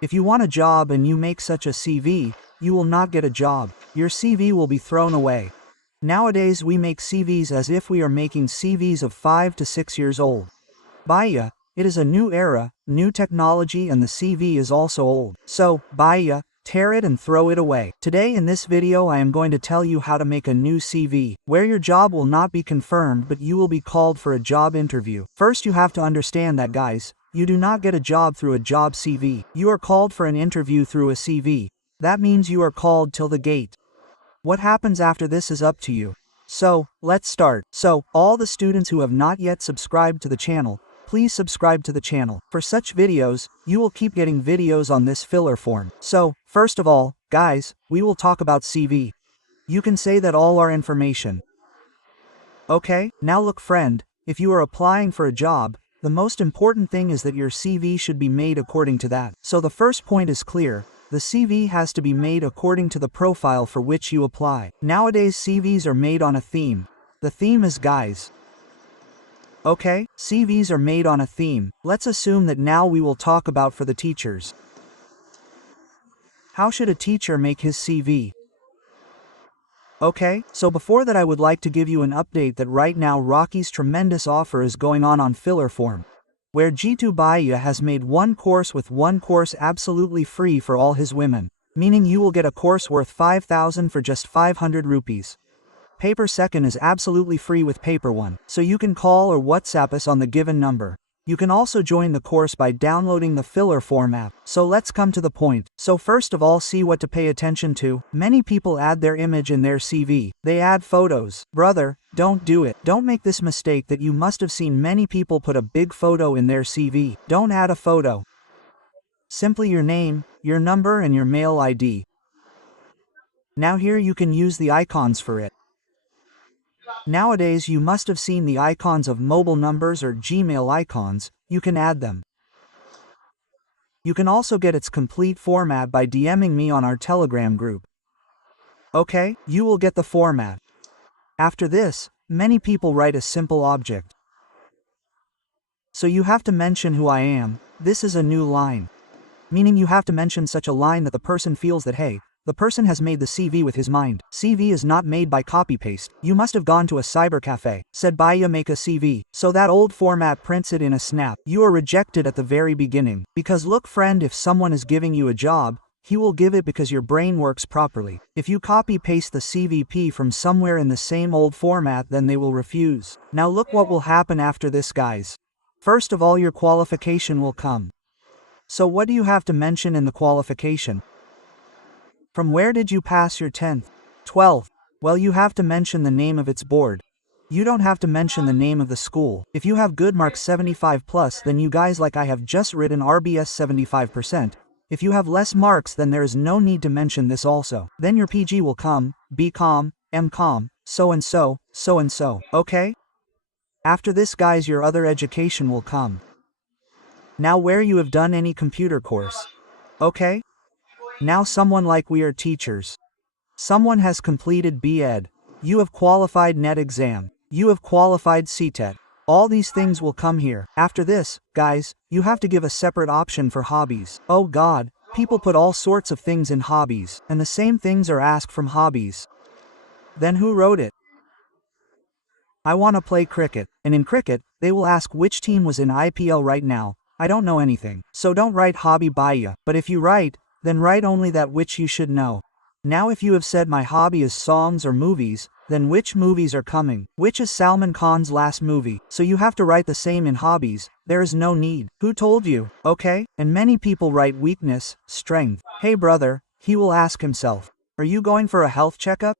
If you want a job and you make such a CV, you will not get a job. Your CV will be thrown away. Nowadays we make CVs as if we are making CVs of 5 to 6 years old. Baya, it is a new era, new technology, and the CV is also old. So, Baya, tear it and throw it away. Today in this video I am going to tell you how to make a new CV, where your job will not be confirmed but you will be called for a job interview. First you have to understand that guys, you do not get a job through a job CV. You are called for an interview through a CV. That means you are called till the gate. What happens after this is up to you. So, let's start. So, all the students who have not yet subscribed to the channel, please subscribe to the channel. For such videos, you will keep getting videos on this filler form. So, first of all, guys, we will talk about CV. You can say that all our information. Okay, now look friend, if you are applying for a job, the most important thing is that your CV should be made according to that. So the first point is clear. The CV has to be made according to the profile for which you apply. Nowadays CVs are made on a theme. The theme is guys. Okay, CVs are made on a theme. Let's assume that now we will talk about for the teachers. How should a teacher make his CV? Okay, so before that I would like to give you an update that right now Rocky's tremendous offer is going on filler form, where G2 Baya has made one course with one course absolutely free for all his women, meaning you will get a course worth 5,000 for just 500 rupees. Paper second is absolutely free with paper one, so you can call or WhatsApp us on the given number. You can also join the course by downloading the filler form app. So let's come to the point. So first of all, see what to pay attention to. Many people add their image in their CV. They add photos. Brother, don't do it. Don't make this mistake that you must have seen many people put a big photo in their CV. Don't add a photo. Simply your name, your number and your mail ID. Now here you can use the icons for it. Nowadays you must have seen the icons of mobile numbers or Gmail icons. You can add them. You can also get its complete format by DMing me on our Telegram group. Okay, you will get the format. After this, many people write a simple object. So you have to mention who I am. This is a new line. Meaning you have to mention such a line that the person feels that hey, the person has made the CV with his mind. CV is not made by copy-paste. You must have gone to a cyber cafe, said Baya make a CV, so that old format prints it in a snap. You are rejected at the very beginning. Because look friend, if someone is giving you a job, he will give it because your brain works properly. If you copy-paste the CVP from somewhere in the same old format, then they will refuse. Now look what will happen after this guys. First of all, your qualification will come. So what do you have to mention in the qualification? From where did you pass your 10th? 12th? Well, you have to mention the name of its board. You don't have to mention the name of the school. If you have good marks 75 plus, then you guys like I have just written RBS 75%. If you have less marks, then there is no need to mention this also. Then your PG will come, BCom, MCom, so and so, so and so. Okay? After this guys, your other education will come. Now where you have done any computer course. Okay? Now someone like we are teachers. Someone has completed B.Ed. You have qualified NET exam. You have qualified CTET. All these things will come here. After this, guys, you have to give a separate option for hobbies. Oh God, people put all sorts of things in hobbies, and the same things are asked from hobbies. Then who wrote it? I want to play cricket, and in cricket, they will ask which team was in IPL right now. I don't know anything. So don't write hobby Baya, but if you write, then write only that which you should know. Now if you have said my hobby is songs or movies, then which movies are coming? Which is Salman Khan's last movie? So you have to write the same in hobbies. There is no need. Who told you? Okay? And many people write weakness, strength. Hey brother, he will ask himself. Are you going for a health checkup?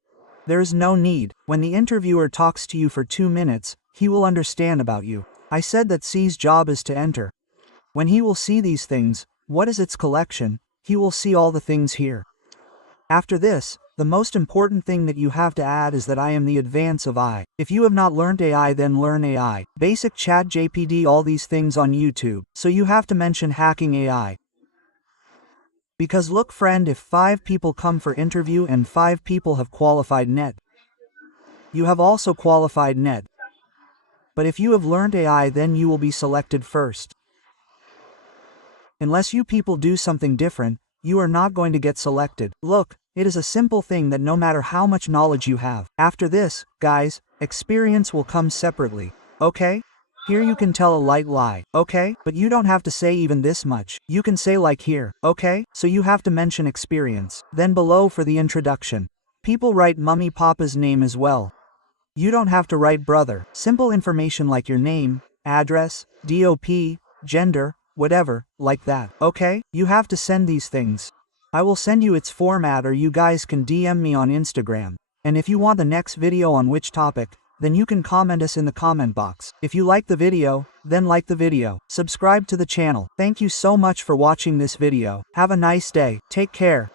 There is no need. When the interviewer talks to you for 2 minutes, he will understand about you. I said that C's job is to enter. When he will see these things, what is its collection? He will see all the things here. After this, the most important thing that you have to add is that I am the advance of AI. If you have not learned AI, then learn AI. Basic chat JPD, all these things on YouTube. So you have to mention hacking AI. Because look friend, if 5 people come for interview and 5 people have qualified NET, you have also qualified NET. But if you have learned AI, then you will be selected first. Unless you people do something different, you are not going to get selected. Look, it is a simple thing that no matter how much knowledge you have. After this, guys, experience will come separately. Okay? Here you can tell a light lie, okay? But you don't have to say even this much. You can say like here, okay? So you have to mention experience. Then below for the introduction. People write mummy papa's name as well. You don't have to write brother. Simple information like your name, address, DOP, gender, whatever, like that, okay? You have to send these things. I will send you its format or you guys can DM me on Instagram. And if you want the next video on which topic, then you can comment us in the comment box. If you like the video, then like the video. Subscribe to the channel. Thank you so much for watching this video. Have a nice day. Take care.